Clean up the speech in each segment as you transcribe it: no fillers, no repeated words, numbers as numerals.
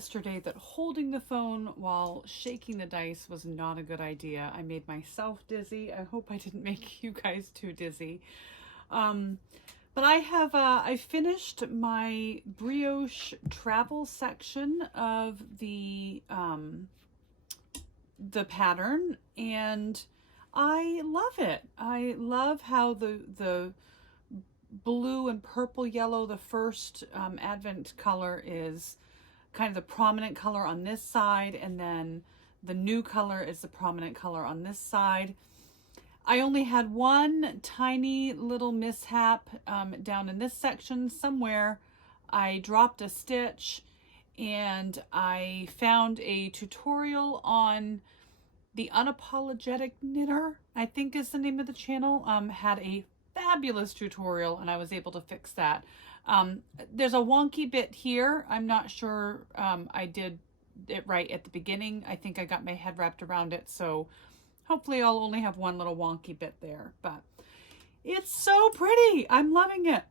yesterday that holding the phone while shaking the dice was not a good idea. I made myself dizzy. I hope I didn't make you guys too dizzy. But I finished my brioche travel section of the pattern, and I love it. I love how the blue and purple yellow, the first Advent color, is kind of the prominent color on this side, and then the new color is the prominent color on this side. I only had one tiny little mishap down in this section somewhere. I dropped a stitch, and I found a tutorial on The Unapologetic Knitter, I think is the name of the channel, had a fabulous tutorial, and I was able to fix that. There's a wonky bit here. I'm not sure I did it right at the beginning. I think I got my head wrapped around it, so hopefully I'll only have one little wonky bit there, but it's so pretty. I'm loving it.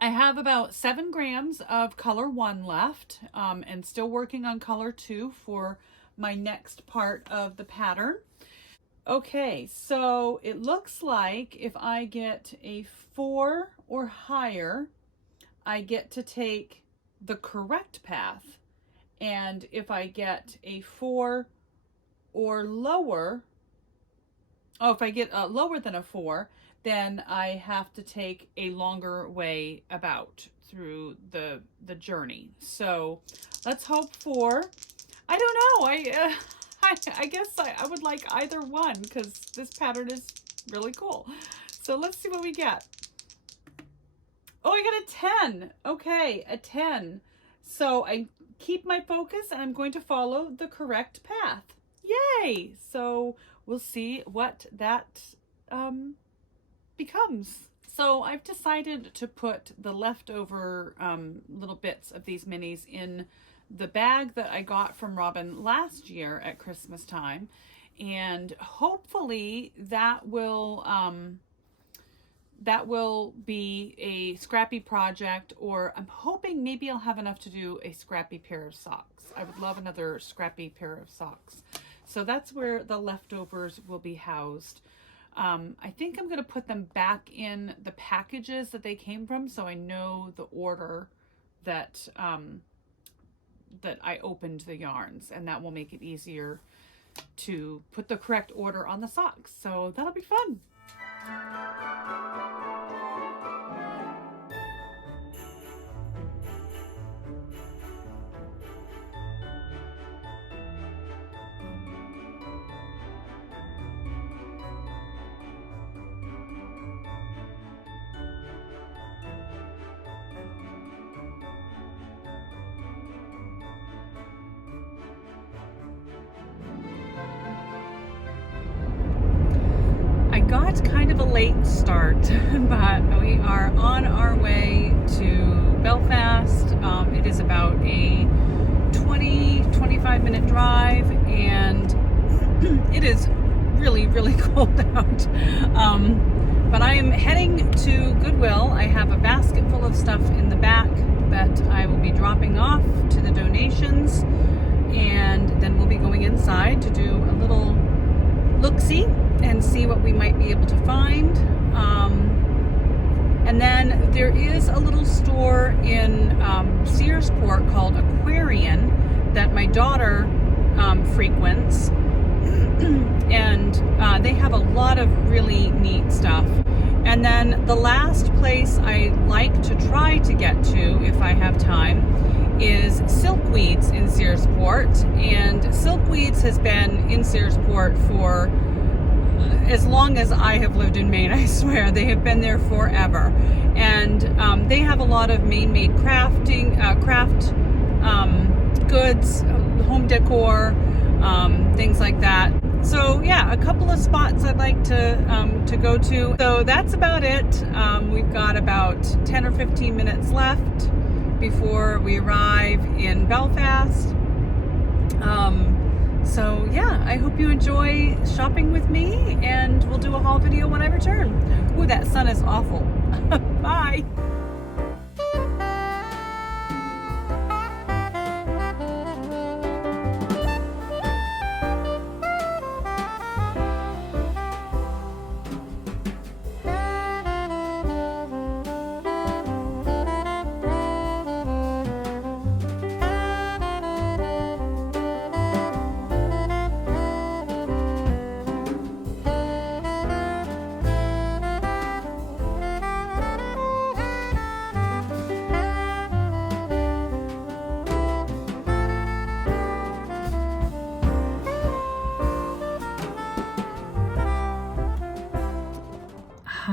I have about 7 grams of color 1 left, and still working on color 2 for my next part of the pattern. Okay, so it looks like if I get a 4 or higher, I get to take the correct path. And if I get a 4 or lower, if I get lower than a 4, then I have to take a longer way about through the journey. So let's hope for, I don't know, I guess I would like either one, because this pattern is really cool. So let's see what we get. Oh, I got a 10. Okay, a 10. So I keep my focus, and I'm going to follow the correct path. Yay! So we'll see what that becomes. So I've decided to put the leftover little bits of these minis in the bag that I got from Robin last year at Christmas time, and hopefully that will be a scrappy project, or I'm hoping maybe I'll have enough to do a scrappy pair of socks. I would love another scrappy pair of socks. So that's where the leftovers will be housed. I think I'm going to put them back in the packages that they came from, so I know the order that that I opened the yarns, and that will make it easier to put the correct order on the socks. So that'll be fun. Got kind of a late start, but we are on our way to Belfast. It is about a 20-25 minute drive, and it is really cold out. But I am heading to Goodwill. I have a basket full of stuff in the back that I will be dropping off to the donations, and then we'll be going inside to do a little look-see and see what we might be able to find. And then there is a little store in Searsport called Aquarian that my daughter frequents, and they have a lot of really neat stuff. And then the last place I like to try to get to, if I have time, is Silkweeds in Searsport. And Silkweeds has been in Searsport for as long as I have lived in Maine. I swear, they have been there forever. And they have a lot of Maine-made craft goods, home decor, things like that. So yeah, a couple of spots I'd like to go to. So that's about it. We've got about 10 or 15 minutes left before we arrive in Belfast. So yeah, I hope you enjoy shopping with me, and we'll do a haul video when I return. Ooh, that sun is awful. Bye.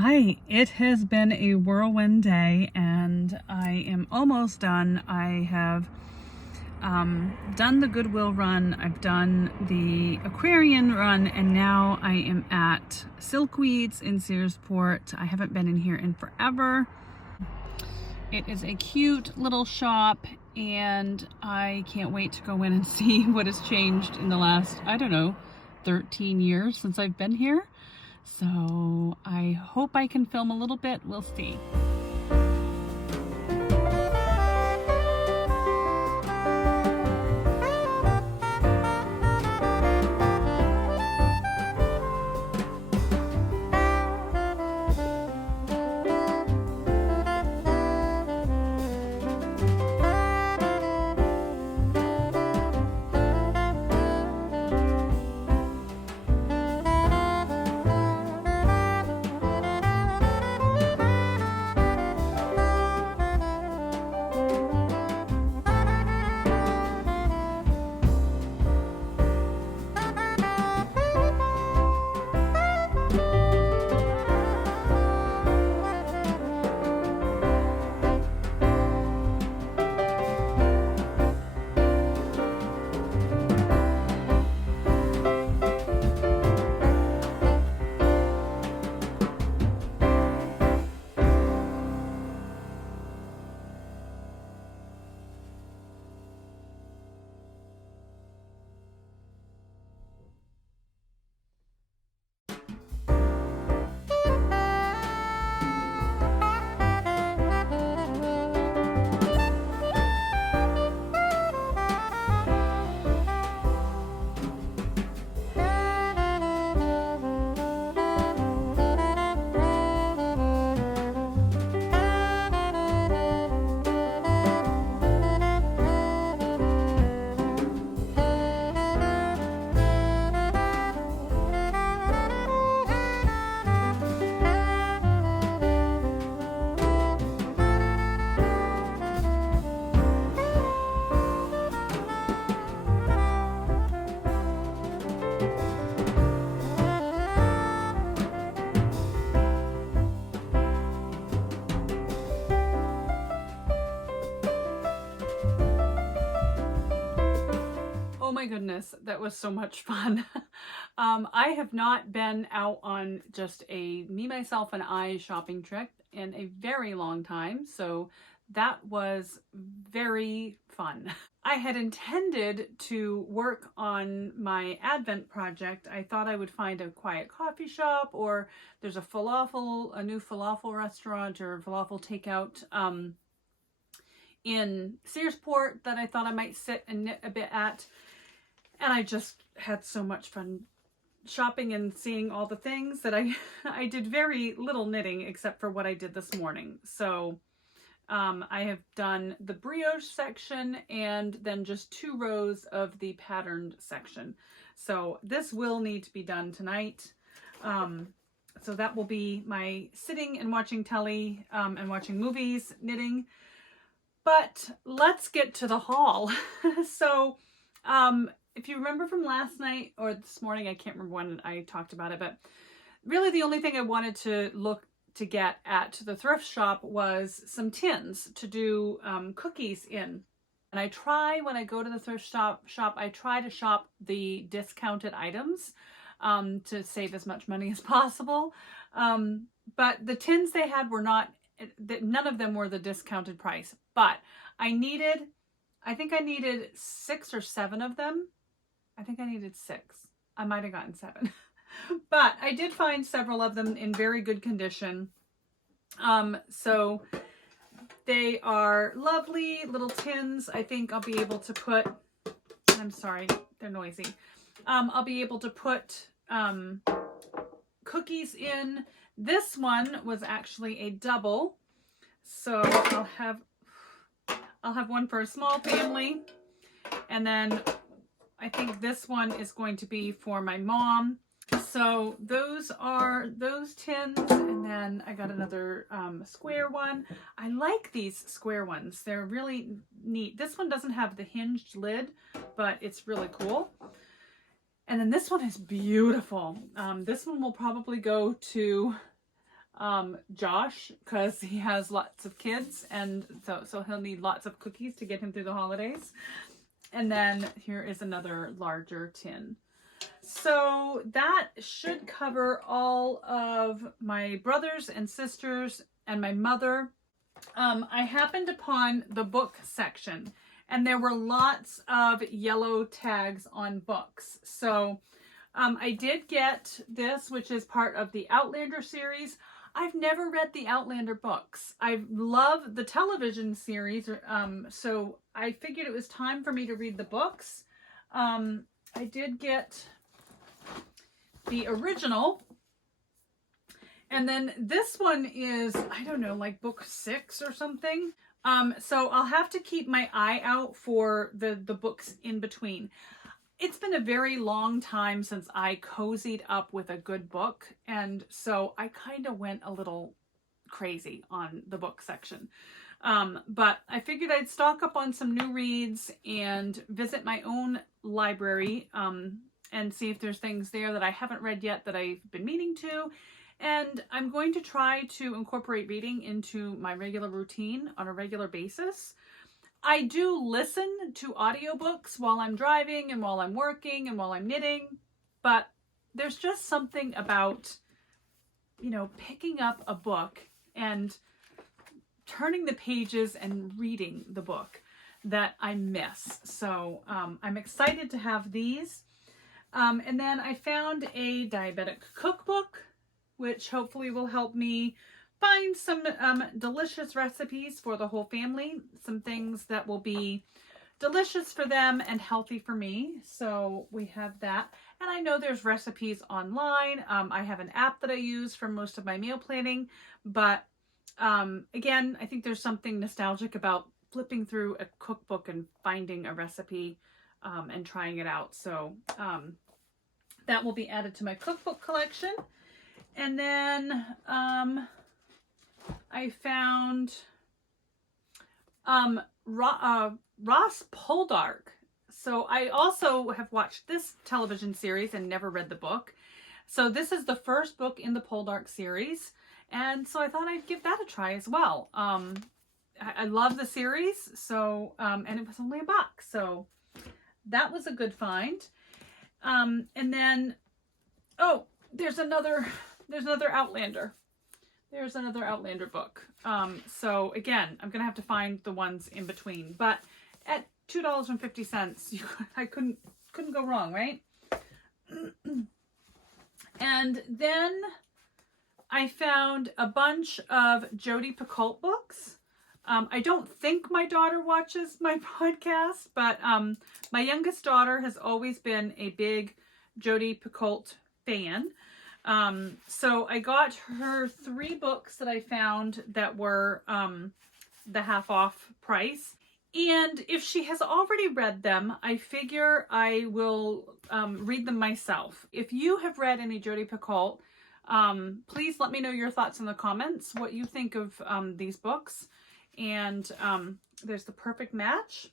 Hi, it has been a whirlwind day and I am almost done. I have done the Goodwill run, I've done the Aquarian run, and now I am at Silkweeds in Searsport. I haven't been in here in forever. It is a cute little shop and I can't wait to go in and see what has changed in the last, I don't know, 13 years since I've been here. So I hope I can film a little bit. We'll see. Oh my goodness, that was so much fun. I have not been out on just a me, myself, and I shopping trip in a very long time, so that was very fun. I had intended to work on my Advent project. I thought I would find a quiet coffee shop, or there's a new falafel restaurant or falafel takeout in Searsport that I thought I might sit and knit a bit at. And I just had so much fun shopping and seeing all the things that I did very little knitting except for what I did this morning. So I have done the brioche section and then just 2 rows of the patterned section. So this will need to be done tonight. So that will be my sitting and watching telly and watching movies knitting. But let's get to the haul. So if you remember from last night or this morning, I can't remember when I talked about it, but really the only thing I wanted to look to get at the thrift shop was some tins to do cookies in. And I try, when I go to the thrift shop, I try to shop the discounted items to save as much money as possible. But the tins they had were not, none of them were the discounted price, but I think I needed 6 or 7 of them. I think I needed 6. I might have gotten 7. But I did find several of them in very good condition. So they are lovely little tins. I think I'll be able to put, I'm sorry, they're noisy. I'll be able to put cookies in. This one was actually a double. So I'll have one for a small family, and then I think this one is going to be for my mom. So those are those tins, and then I got another square one. I like these square ones. They're really neat. This one doesn't have the hinged lid, but it's really cool. And then this one is beautiful. This one will probably go to Josh, because he has lots of kids, and so he'll need lots of cookies to get him through the holidays. And then here is another larger tin. So that should cover all of my brothers and sisters and my mother. I happened upon the book section, and there were lots of yellow tags on books. So I did get this, which is part of the Outlander series. I've never read the Outlander books. I love the television series, so I figured it was time for me to read the books. I did get the original, and then this one is, I don't know, like book 6 or something. So I'll have to keep my eye out for the books in between. It's been a very long time since I cozied up with a good book, and so I kind of went a little crazy on the book section. But I figured I'd stock up on some new reads and visit my own library and see if there's things there that I haven't read yet that I've been meaning to. And I'm going to try to incorporate reading into my regular routine on a regular basis. I do listen to audiobooks while I'm driving and while I'm working and while I'm knitting, but there's just something about, you know, picking up a book and turning the pages and reading the book that I miss. So I'm excited to have these. And then I found a diabetic cookbook, which hopefully will help me find some delicious recipes for the whole family, some things that will be delicious for them and healthy for me. So we have that. And I know there's recipes online. I have an app that I use for most of my meal planning. But again, I think there's something nostalgic about flipping through a cookbook and finding a recipe and trying it out. So that will be added to my cookbook collection. And then I found Ross Poldark. So I also have watched this television series and never read the book. So this is the first book in the Poldark series. And so I thought I'd give that a try as well. I love the series. So, and it was only $1. So that was a good find. And then, oh, there's another Outlander. There's another Outlander book. So again, I'm going to have to find the ones in between, but at $2.50, I couldn't go wrong, right? And then I found a bunch of Jodi Picoult books. I don't think my daughter watches my podcast, but my youngest daughter has always been a big Jodi Picoult fan. So I got her 3 books that I found that were the half off price. And if she has already read them, I figure I will read them myself. If you have read any Jodi Picoult, please let me know your thoughts in the comments, what you think of these books. And there's The Perfect Match,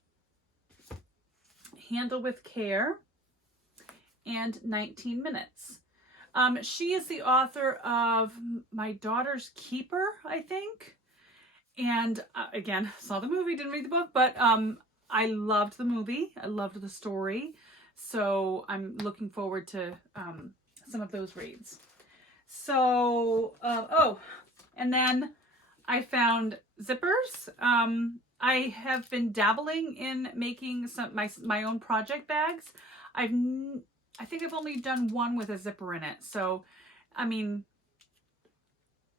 Handle with Care, and 19 Minutes. She is the author of My Daughter's Keeper, I think. And again, saw the movie, didn't read the book, but I loved the movie. I loved the story. So I'm looking forward to some of those reads. So, oh, and then I found zippers. I have been dabbling in making some my own project bags. I think I've only done one with a zipper in it. So, I mean,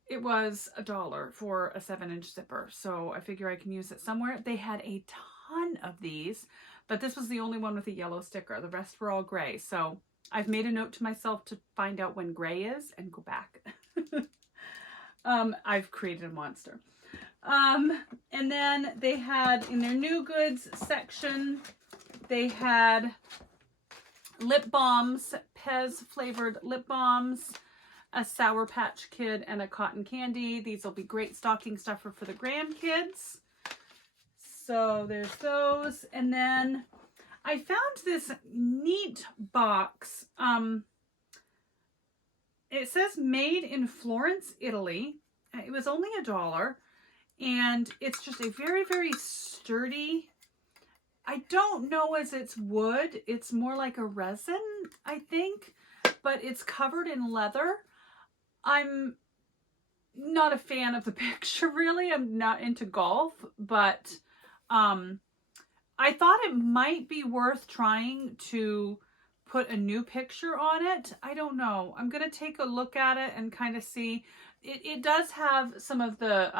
it was $1 for a 7-inch zipper. So I figure I can use it somewhere. They had a ton of these, but this was the only one with a yellow sticker. The rest were all gray. So I've made a note to myself to find out when gray is and go back. I've created a monster. And then they had, in their new goods section, they had lip balms, Pez flavored lip balms, a Sour Patch Kid, and a cotton candy. These will be great stocking stuffer for the grandkids. So there's those. And then I found this neat box. It says made in Florence, Italy. It was only $1, and it's just a very, very sturdy. I don't know as it's wood. It's more like a resin, I think, but it's covered in leather. I'm not a fan of the picture, really. I'm not into golf, but I thought it might be worth trying to put a new picture on it. I don't know. I'm going to take a look at it and kind of see. It does have some of the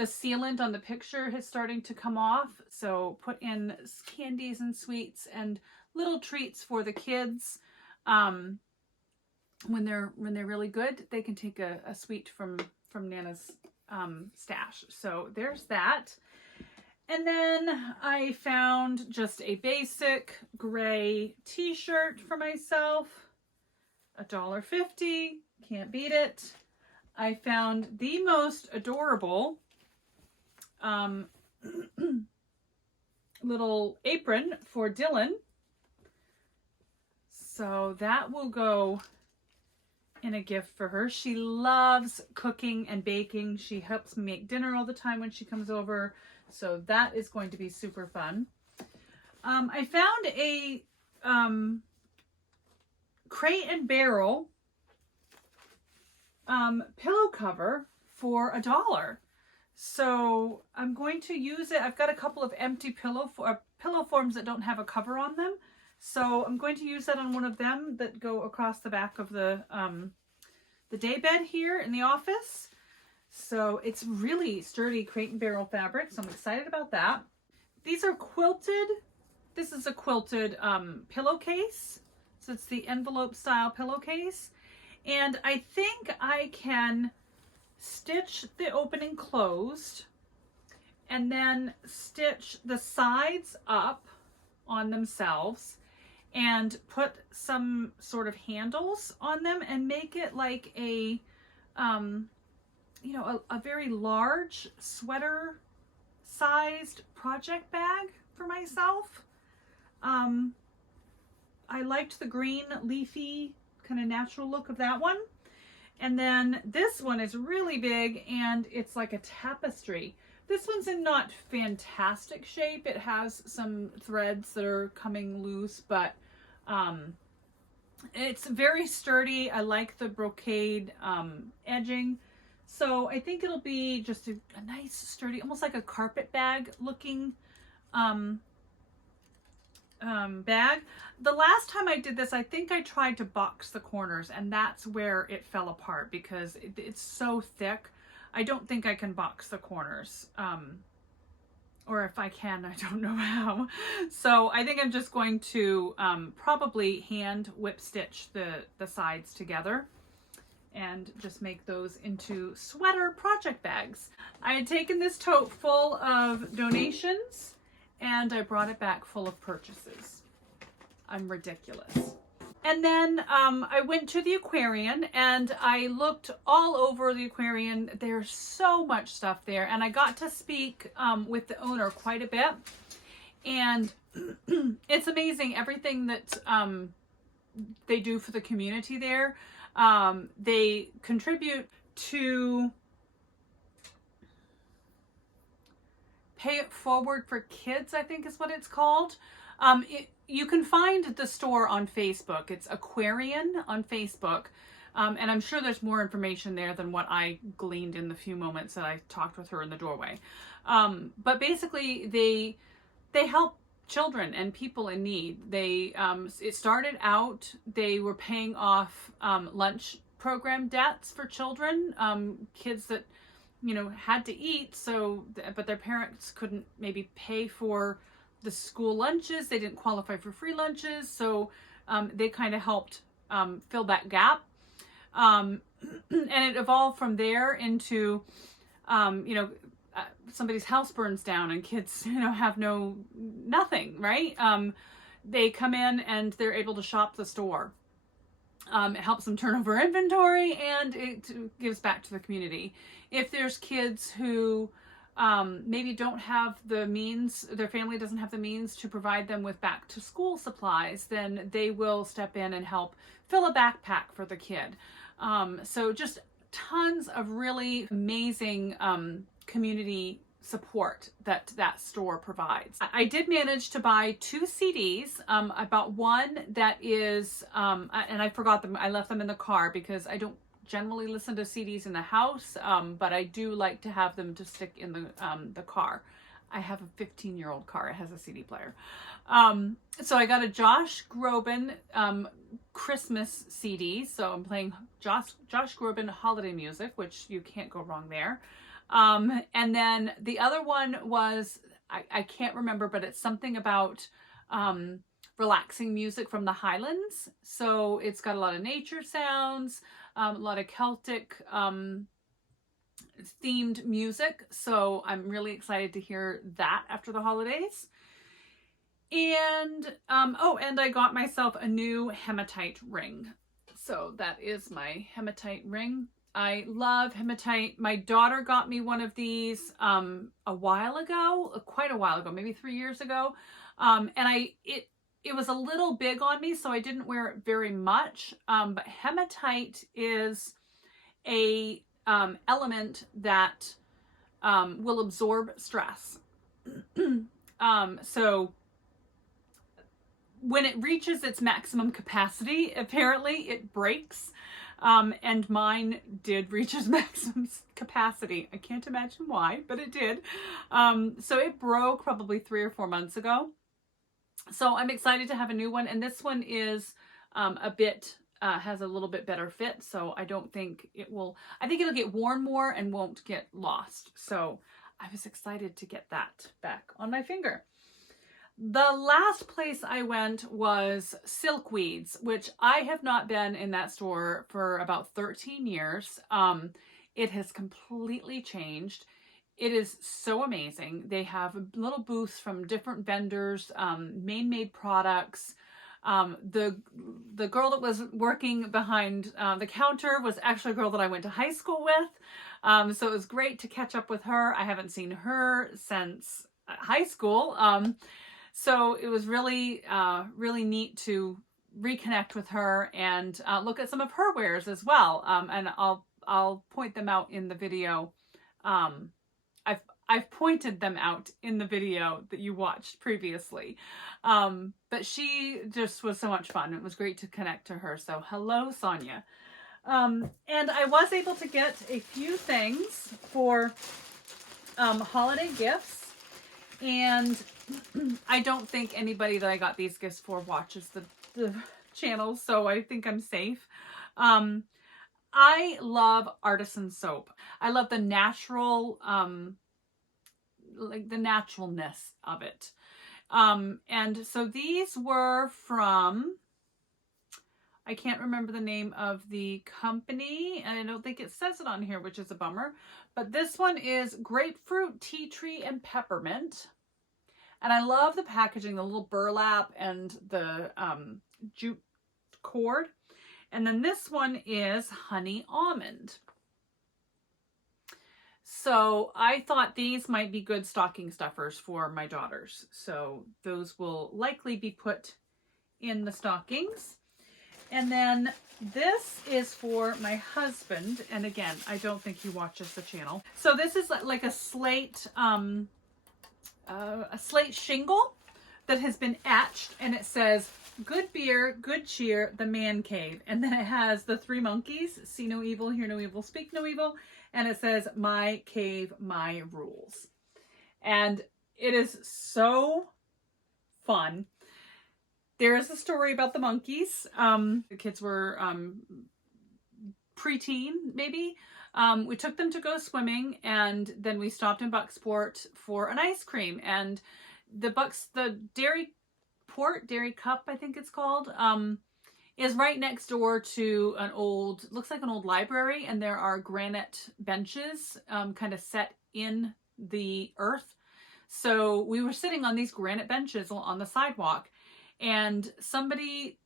sealant on the picture is starting to come off. So put in candies and sweets and little treats for the kids. When they're really good, they can take a sweet from Nana's stash. So there's that. And then I found just a basic gray t-shirt for myself. $1.50. Can't beat it. I found the most adorable little apron for Dylan. So that will go in a gift for her. She loves cooking and baking. She helps me make dinner all the time when she comes over. So that is going to be super fun. I found a Crate and Barrel pillow cover for $1. So I'm going to use it. I've got a couple of empty pillow forms that don't have a cover on them. So I'm going to use that on one of them that go across the back of the day bed here in the office. So it's really sturdy Crate and Barrel fabric. So I'm excited about that. These are quilted. This is a quilted pillowcase. So it's the envelope style pillowcase. And I think I can stitch the opening closed and then stitch the sides up on themselves and put some sort of handles on them and make it like a you know, a very large sweater sized project bag for myself. I liked the green leafy kind of natural look of that one. And then this one is really big and it's like a tapestry. This one's in not fantastic shape. It has some threads that are coming loose, but it's very sturdy. I like the brocade edging. So I think it'll be just a nice sturdy, almost like a carpet bag looking bag. The last time I did this, I think I tried to box the corners and that's where it fell apart because it's so thick. I don't think I can box the corners. Or if I can, I don't know how. So I think I'm just going to probably hand whip stitch the sides together and just make those into sweater project bags. I had taken this tote full of donations and I brought it back full of purchases. I'm ridiculous. And then I went to the Aquarian and I looked all over the Aquarian. There's so much stuff there. And I got to speak with the owner quite a bit. And it's amazing everything that they do for the community there. They contribute to Pay It Forward for Kids, I think is what it's called. You can find the store on Facebook. It's Aquarian on Facebook. And I'm sure there's more information there than what I gleaned in the few moments that I talked with her in the doorway. But basically, they help children and people in need. It started out, they were paying off lunch program debts for children, kids that, you know, had to eat, but their parents couldn't maybe pay for the school lunches. They didn't qualify for free lunches, so they kind of helped fill that gap. And it evolved from there into, you know, somebody's house burns down and kids, you know, have nothing, right? They come in and they're able to shop the store. It helps them turn over inventory and it gives back to the community. If there's kids who maybe don't have the means, their family doesn't have the means to provide them with back to school supplies, then they will step in and help fill a backpack for the kid. So just tons of really amazing community support that store provides. I did manage to buy 2 CDs. I bought one that is, and I forgot them. I left them in the car because I don't generally listen to CDs in the house, but I do like to have them to stick in the car. I have a 15-year-old car. It has a CD player. So I got a Josh Groban Christmas CD. So I'm playing Josh Groban holiday music, which you can't go wrong there. And then the other one was, I can't remember, but it's something about relaxing music from the Highlands. So it's got a lot of nature sounds, a lot of Celtic themed music. So I'm really excited to hear that after the holidays. And and I got myself a new hematite ring. So that is my hematite ring. I love hematite. My daughter got me one of these a while ago, quite a while ago, maybe 3 years ago. And it was a little big on me, so I didn't wear it very much. But hematite is a element that will absorb stress. So when it reaches its maximum capacity, apparently it breaks. And mine did reach its maximum capacity. I can't imagine why, but it did. So it broke probably 3 or 4 months ago. So I'm excited to have a new one. And this one is a bit, has a little bit better fit. So I don't think it will, I think it'll get worn more and won't get lost. So I was excited to get that back on my finger. The last place I went was Silkweeds, which I have not been in that store for about 13 years. It has completely changed. It is so amazing. They have little booths from different vendors, Maine-made products. The girl that was working behind the counter was actually a girl that I went to high school with. So it was great to catch up with her. I haven't seen her since high school. So it was really, really neat to reconnect with her and look at some of her wares as well. And I'll point them out in the video. I've pointed them out in the video that you watched previously. But she just was so much fun. It was great to connect to her. So hello, Sonia. And I was able to get a few things for holiday gifts. And I don't think anybody that I got these gifts for watches the channel, so I think I'm safe. I love artisan soap. I love the natural, like the naturalness of it. And so these were from, I can't remember the name of the company, and I don't think it says it on here, which is a bummer. But this one is Grapefruit, Tea Tree, and Peppermint. And I love the packaging, the little burlap and the jute cord. And then this one is Honey Almond. So I thought these might be good stocking stuffers for my daughters. So those will likely be put in the stockings. And then this is for my husband. And again, I don't think he watches the channel. So this is like a slate shingle that has been etched, and it says, "Good beer, good cheer, the man cave." And then it has the 3 monkeys, see no evil, hear no evil, speak no evil. And it says, "My cave, my rules." And it is so fun. There is a story about the monkeys. The kids were preteen, maybe. We took them to go swimming, and then we stopped in Bucksport for an ice cream. And the Dairy Cup, I think it's called, is right next door to an old, looks like an old library, and there are granite benches kind of set in the earth. So we were sitting on these granite benches on the sidewalk, and somebody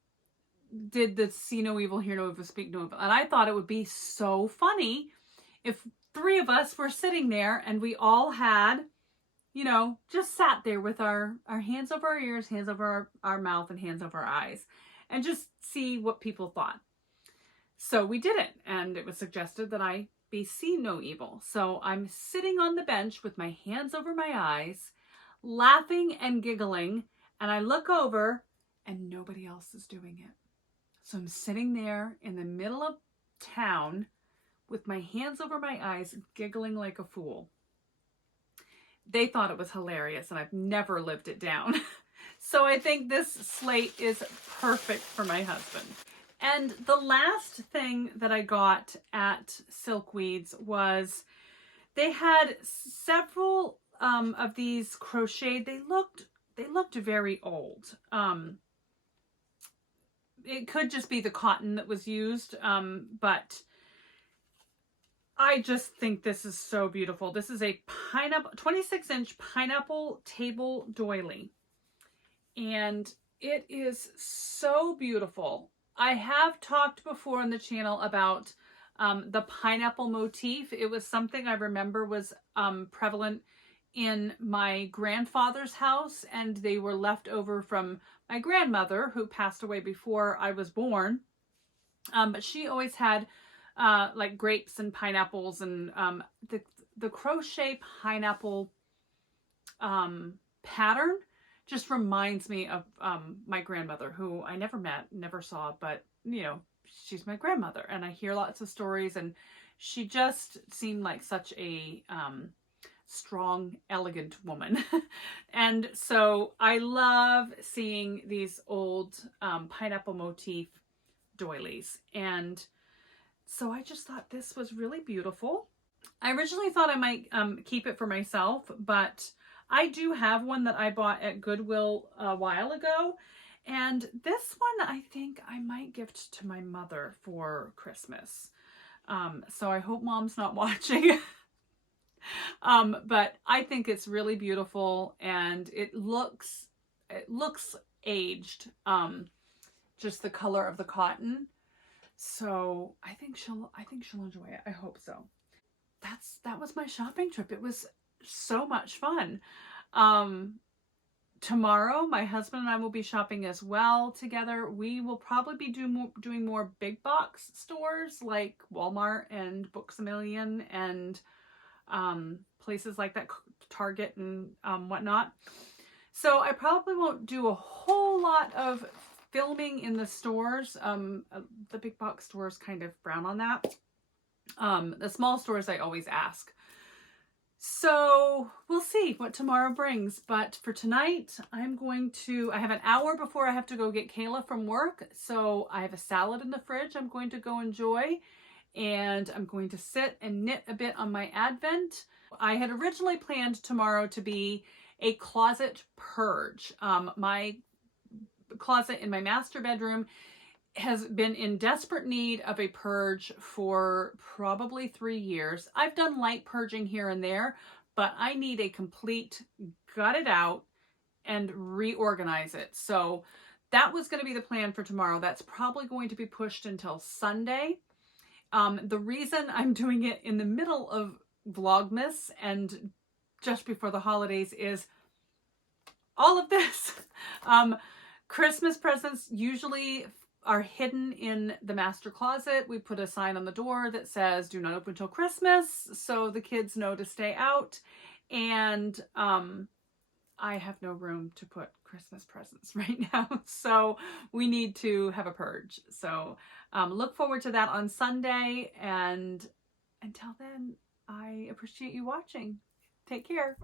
did the see no evil, hear no evil, speak no evil. And I thought it would be so funny if 3 of us were sitting there and we all had, you know, just sat there with our hands over our ears, hands over our mouth, and hands over our eyes, and just see what people thought. So we did it, and it was suggested that I be seen no evil. So I'm sitting on the bench with my hands over my eyes, laughing and giggling, and I look over and nobody else is doing it. So I'm sitting there in the middle of town with my hands over my eyes, giggling like a fool. They thought it was hilarious, and I've never lived it down. So I think this slate is perfect for my husband. And the last thing that I got at Silkweeds was they had several of these crocheted. They looked very old. It could just be the cotton that was used, but I just think this is so beautiful. This is a 26-inch pineapple table doily. And it is so beautiful. I have talked before on the channel about the pineapple motif. It was something I remember was prevalent in my grandfather's house, and they were left over from my grandmother, who passed away before I was born. But she always had like grapes and pineapples, and the crochet pineapple pattern just reminds me of my grandmother, who I never met, never saw, but you know, she's my grandmother, and I hear lots of stories, and she just seemed like such a strong, elegant woman. And so I love seeing these old pineapple motif doilies. And so I just thought this was really beautiful. I originally thought I might keep it for myself, but I do have one that I bought at Goodwill a while ago. And this one I think I might gift to my mother for Christmas. So I hope Mom's not watching. But I think it's really beautiful, and it looks aged. Just the color of the cotton. So I think she'll enjoy it. I hope so. That was my shopping trip. It was so much fun. Tomorrow, my husband and I will be shopping as well together. We will probably be doing more big box stores like Walmart and Books A Million and places like that, Target and whatnot. So I probably won't do a whole lot of filming in the stores. The big box stores kind of frown on that. The small stores I always ask. So we'll see what tomorrow brings. But for tonight, I have an hour before I have to go get Kayla from work. So I have a salad in the fridge I'm going to go enjoy. And I'm going to sit and knit a bit on my Advent. I had originally planned tomorrow to be a closet purge. My closet in my master bedroom has been in desperate need of a purge for probably 3 years. I've done light purging here and there, but I need a complete gut it out and reorganize it. So that was going to be the plan for tomorrow. That's probably going to be pushed until Sunday. The reason I'm doing it in the middle of Vlogmas and just before the holidays is all of this. Christmas presents usually are hidden in the master closet. We put a sign on the door that says, "Do not open till Christmas," so the kids know to stay out. And I have no room to put Christmas presents right now, so we need to have a purge. So look forward to that on Sunday, and until then, I appreciate you watching. Take care.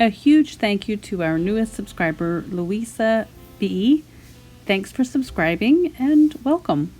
A huge thank you to our newest subscriber, Louisa B. Thanks for subscribing and welcome.